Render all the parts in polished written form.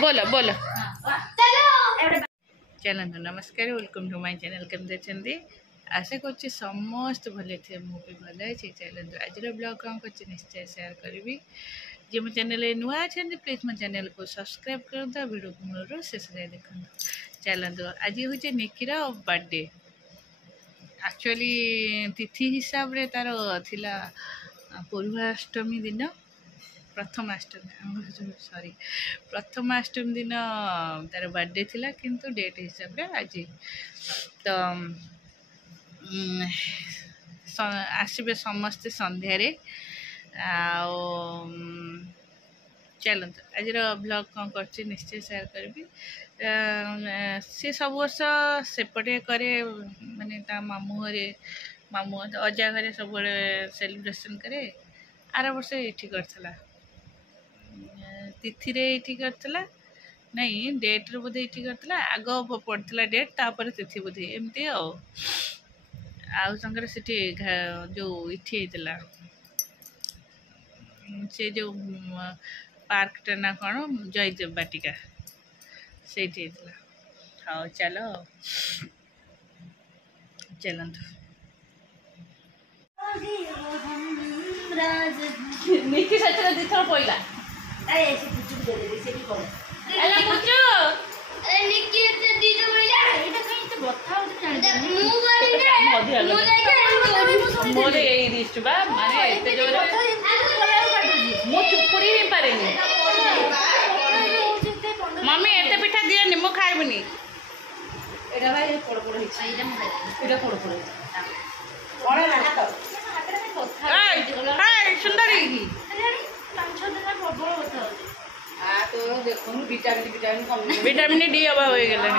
बोलो बोलो चलते नमस्कार वेलकम टू माय चैनल केमती अच्छे आशा कर समस्त भले थे मुझे भल अच्छे चलते आज ब्लॉग कौन कर निश्चय शेयर करी जी मो चैनल नुआ अच्छा प्लीज मो चैनल को सब्सक्राइब करता वीडियो को मूल शेष जाए देखो चलते आज हूँ निकिर बर्थडे एक्चुअली तिथि हिसाब रे तार थिला पूर्वाष्टमी दिन प्रथमाष्टमी दिन तार बर्थडे थिला किंतु डेट हिसाब रे आज तो आसबे समस्ते संध्यारे चलते आज ब्लॉग कौन कर निश्चय शेयर करी सी सब वर्ष सेपटे करे माने ता मामू अजा घरे सब सेलिब्रेशन करे आर वर्ष ये करथला तिथि रे ये करथला नहीं डेट रे बोधे ये करथला आग पड़थला डेट तापर तिथि बोधे एमती आउ संगर सिटी जो इठी हेतला से जो पार्क टा ना कौन जयदेव बाटिका से हाँ चलो चलतु निकी सचरा दिथर पइला ए से पुचु दे दे से भी कर एला पुचु ए निकी से दीदो पइला एटा कहीं तो बथा हो जाने मु बारी ना मु जाके मोरे ए दिस बा माने एते जोर मु चुपुड़ी ही पारेनी मम्मी एते पिठा दियनी मु खाइबनी एटा भाई पड़ पड़ हिच एटा मु एटा पड़ पड़ कोणे ना तो सुंदरी तो देखो विटामिन डी अभाव हो गला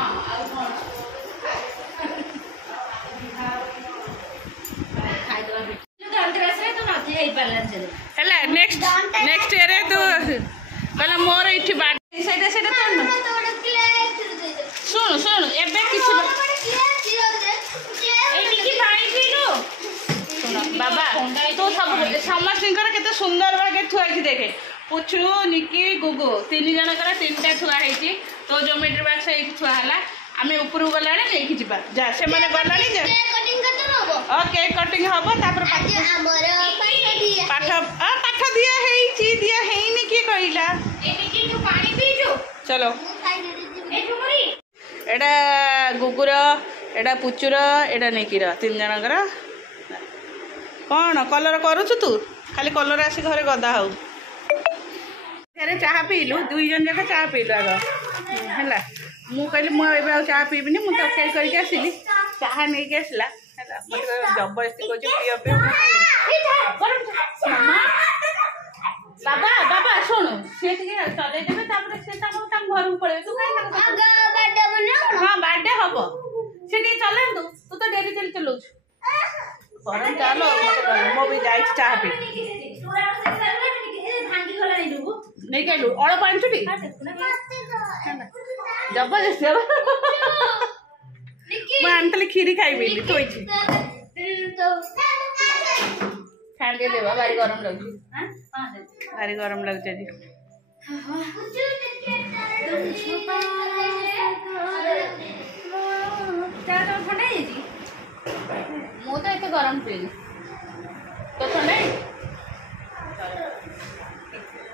नेक्स्ट ईयर तो कहला मोर इठी बार्थ सेटा सेटा सुन सुन एबे किसी बाबा तो सब समस्त के सुंदर भागे थुआई देखे पुछु निकी गुगु तीन जन कर तीन टा थुआई तो ज्योमेट्री बॉक्स ये थुआला आम ऊपर गला लेकिन जा जा से माने गला जा केक कटिंग हम तापर पाठ पाठ दिया है किए कहला चलो एटा गुगुर एटा पुचुर एटा निकीर तीन जनकर कौन कलर करुचु तू खाली कलर आसी घरे गदा हो चाह पीलु दुई जन जाक चाह पीलु आग है मु कहली मुझे चाह पीबिनी मुझे तरकारी करके आसली चाह नहीं के आसला जबरदस्ती कह बाबा बाबा शुण सी चलई देवे घर को पड़े तू हाँ बार्डे हम सी चलतु तू तो डेरी चल चलाऊ गरम चलो मो भी जाई चाह पी नहीं कहलु अल्प आनी जबरदस्ती मुझे खीरी खाइबी तो छाड़े देवा भारी गरम लगे भारी गरम लगे मु तो ये गरम पीली तो ठंडा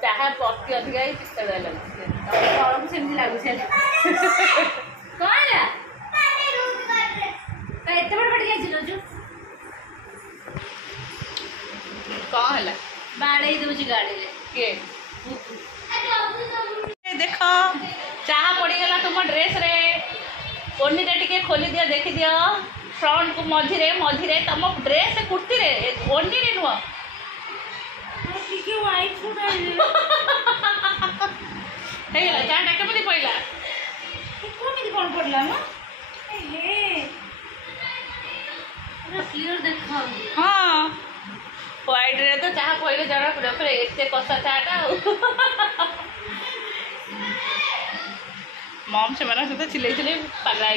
चाह पति अधिका चित्त लगे सेमती लगुच कौन एत बड़ पटिक कौन है बाड़े दूसरी गाड़ी किए देख चाह पड़गला तुम ड्रेस रे ओनी रे टिके खोली दिया देखी दिया फ्रंट को मझिरे मझिरे तुम ड्रेस कुर्ती रे ओनी रे नुह चाटा केमी पड़ा कमी कौन पड़ा क्लियर देख हाँ व्हाइट रे तो चाह पहले जना पड़े फिर एत कषा चाटा मम से सहित चिल्ले चिल्ले पागला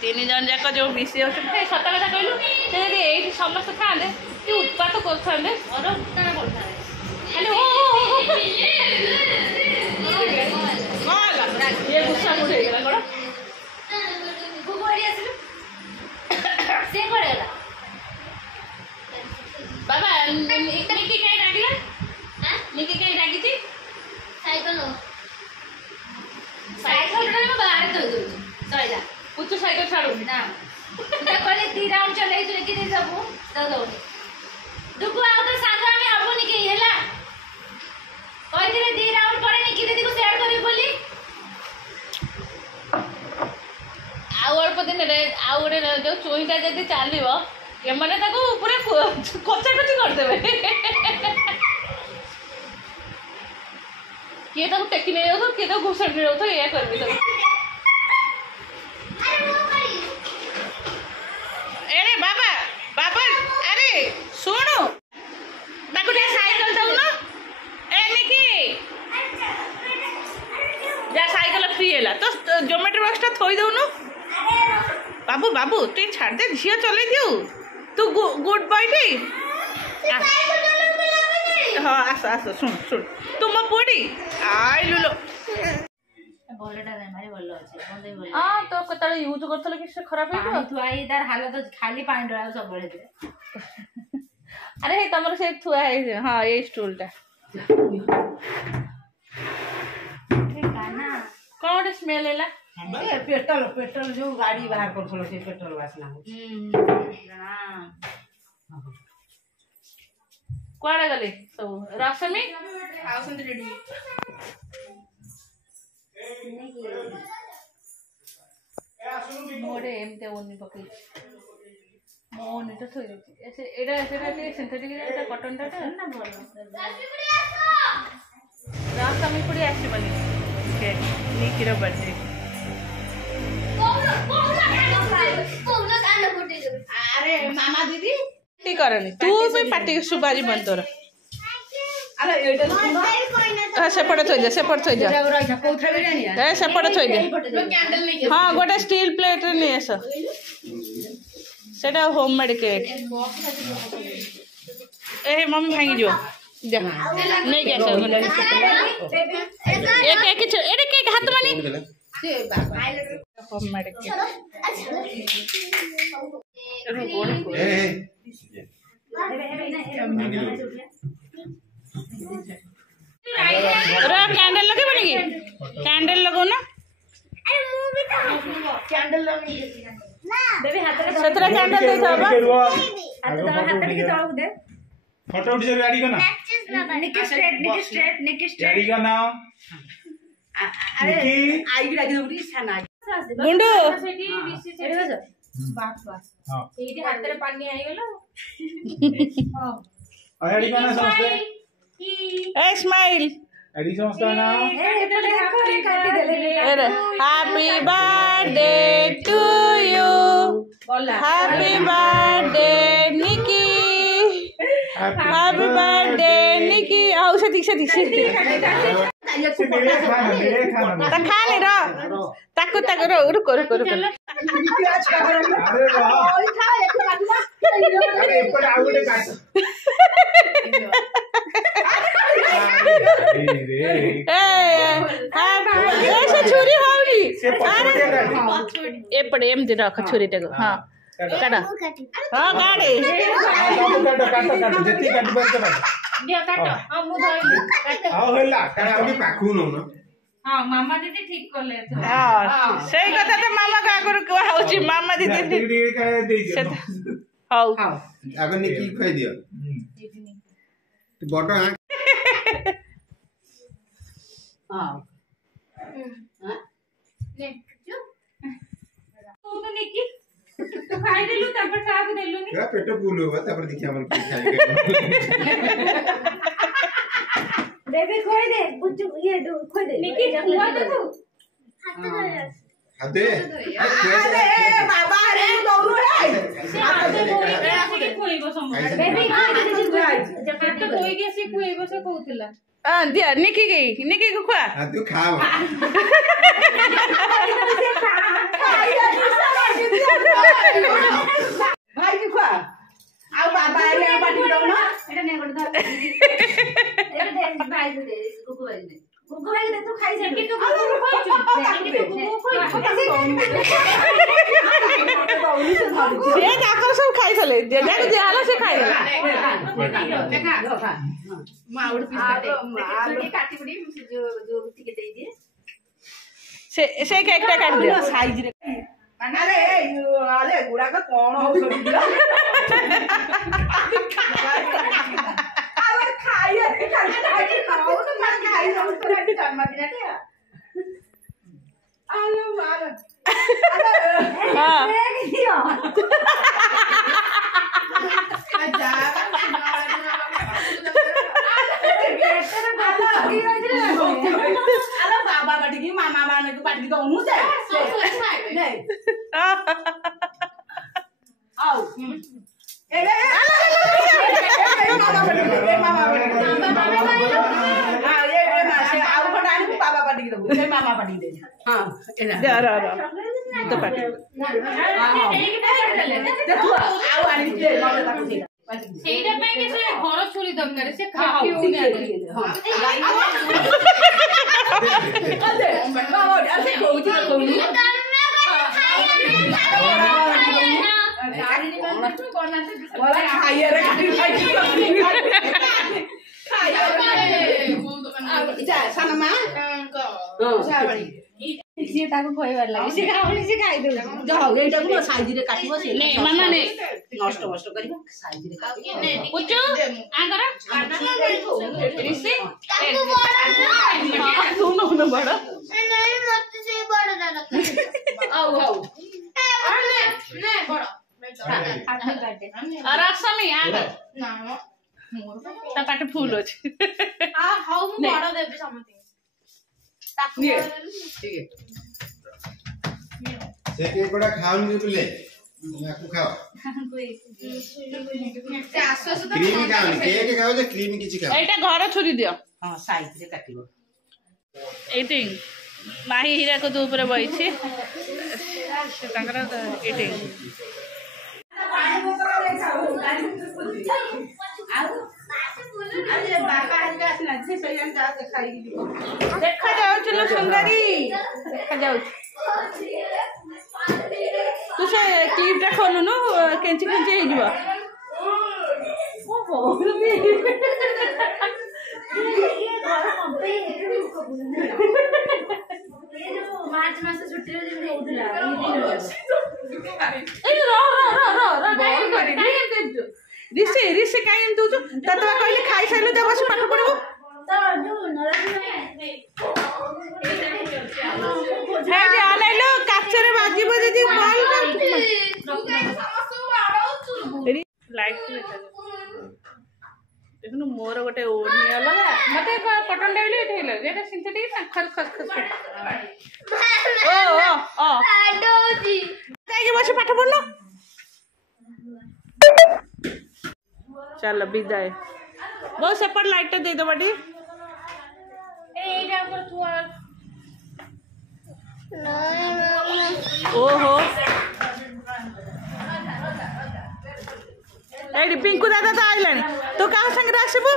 तीन जन जाक जो मिसी सत कथा कहलु ये समस्त था उत्पात कर खाली ओ जो चुईटा जदि चलो एमाने पूरा कचा कची करदे किए टेकी नहीं जाऊ किए घुसड़ी जाऊ या कर अरे बाबा बाबा अरे शुणु साइकिल दउन जा साइकिल फ्री है तो जोमेट्री बॉक्स टा थोई दउनु बाबू बाबू तु छाड़ दे झिया चले दियो तू गुड बॉय टे हाँ आस आस सुन सुन तुम पुड़ी आई लुलो हाँ तो कतले यूज करथले कि से खराब है तो थुआई तार हालत खाली पानी डरा सब बळे दे अरे तमर से थुआ है हां ये स्टूलटा ठीक है ना कौन स्मेल हैला ए पेट्रोल पेट्रोल जो गाड़ी बाहर करथलो से पेट्रोल वासना हां कोड़ा गले सब रसमी आउसन रेडी मोड़े एमते ओनी पकई मोन इटा थोई देछि ऐसे एडा एटा सिंथेटिक एटा कॉटन टा ना बोलो रसमी पड़ी आसी बनी के निकिर बर्थडे अरे मामा दीदी टी करनी तू भी पार्टी सुबारी बन तोर अरे एटा सेपटे थोई दे सेपटे थोई दे कोथरे जानी ए सेपटे थोई दे कैंडल नहीं हां गोटे स्टील प्लेट रे नहीं आस सेटा होममेड केक ए मम्मी भांगी जो दे नहीं के आस एक एक एरे केक हाथ मानी होममेड केक कैंडल लगे बनेगी कैंडल लगो ना कैंडल लगी बेबी हाथ रे सतरा कैंडल दे थाबा हाथ रे तळक दे फोटो उठ जा गाड़ी का ना निकी स्ट्रेट गाड़ी का नाम अरे आई भी लगी उठी साना गुंडू बात बात हां एठी हाथ रे पानी आई गेलो हां गाड़ी का ना समझते ए स्माइल गाड़ी समझता ना अरे happy birthday to you happy birthday Nikki happy birthday Nikki आओ से दिख ता खा ले रो ताको ताको रो रुको रुको रुको अरे वाह अरे ऊपर आउटे काट ऐसे छुरी होली से पकड़े काट एपड़े एम दे रख छुरी टे हां काटा हां काटे काट जति काट बर के काट दिया काट हां मु धइली काट हां होला काटा आउनी पाखु न हां मामा दीदी ठीक करले हां सही कथा तो मामा का आगर को होची मामा दीदी दीदी का दे हाउ आगे ने की खाई दियो तो बटो हां हां ले जो तू तो निकी तो खाई देलु तब का देलु नी क्या पेट फूल होगा तब देखिए हमन की खाएगा बेबी खोई दे बुच्चू ये खोई दे निकी हुआ तो तू हाथे अरे बाबा रे दौड़ू रे हाथे खोई गो सम बेबी जब तो खोई के से खोई गो से कहउतला हां दिया निकी को खुआ हां तू खा भाई की खुआ आ बाबा रे पाटी दो ना एटा ने कर दो एटा दे भाई दे गुगु भाई दे तू खाई से कि तू गुगु खोई छु कि तू गुगु खोई से जाकर सब खाई थले जेना जे आला से खाई देखा माउड पीस काटे काटी बुडी जो टिके दे दिए से केकटा काट दियो साइज रे अरे अरे गुड़ा का कौन हो छोड़ी दिया अरे खाई अरे खाई नाउ तो मैं खाई सब तो जन्मदिन है क्या अरे मार अरे हाँ बाबा पाटिकी मामा बानेको पाटिकी त हुनु चाहिँ आउ ए मामा पाटिकी त मामा पाटिकी हाँ तो पाटी आउ आनी ସେଇଟା ପାଇଁ କି ସେ ଘର ଛୁରୀ ଦରକାର ସେ ଖାଉନି सानोमा ସିଏ ତାକୁ ଖୋଇବାର ଲାଗେ ସେ ଖାଉନି ସେ ଖାଇଦଉଛି ଯାଉ ଏଇଟାକୁ ନା ସାଇଜରେ କାଟିବ ସେ ନେ ମାମା ନେ ନଷ୍ଟ ନଷ୍ଟ କରିବ ସାଇଜରେ କାଟିବ ପୁଚୁ ଆଙ୍କର ରିସି तू न बड़ नहीं मत से बड़ा दादा ଆଉ ଆଉ ନେ ବଡ और असमी आगर ना ता पाटे फूल अछि हां हाउ मु बड़ा देबे समते निये ठीक है ସେ କେକ୍ ଗୁଡା ଖାଉନି ପିଲେ ୟାକୁ ଖାଅ से आश्वास तो କ୍ରିମ ଖାଉନି କେକ୍ ଖାଉ ଯେ କ୍ରିମ କିଛି ଖାଉ एटा घर छुरी दियो हां साइजरे काटिବ एटिंग माही हीरा को दो ऊपर बइछि से तांकर एटिंग अरे बाबा हरिका आसना से सयन जा देखाई दिबो देखा जाऊ चलो सुंदरी देखा जाऊ तू से क्लिप टा खोलु न केंची केंची हे जीवा ओहो मार्च मास छुट्टी रे जेम होउतला ए रो काई रिसे रिसे काई एम दउछु ततवा कहले खाई साइलो जा बस पाठ पढबो तो जो नरसिंह हे जे आलाइलो काचरे बाजिबो जदी बॉल लाइट देखनु मोर गोटे ओनी अलगा मते कॉटन डेविल एठैला जेटा सिंथेटिक खस खस खस ओ आडोजी जाइके बस पाठ पढलो चल विदाय वो सेपट लाइट दे दो बड़ी ଏଇଟା ଆମର ଛୁଆ ओहो एडी पिंकू दादा तो आइलानी तो कहाँ संगे आसबू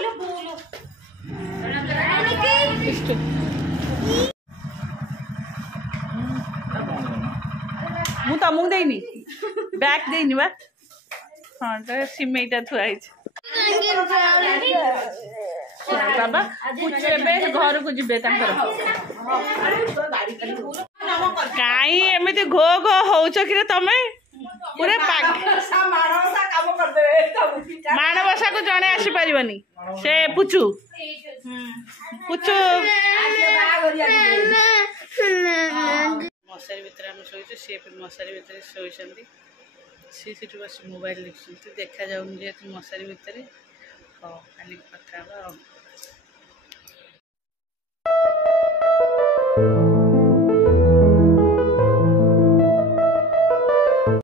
मु तमु देनी बैक देनी बा हाँ तो सिमेटा थुआई बाबा पूछे घर को जीवे कहीं एमती घो घो होच कि तमे पूरे माणबसा को जड़े आसी पारनी से पुचू पुचू मशारी भितर आम शोचु सी मशारी भितर शोचती सी सीट बस मोबाइल देखुं देखा जाऊन जेहतु मशारी भितर हाँ खाली कथा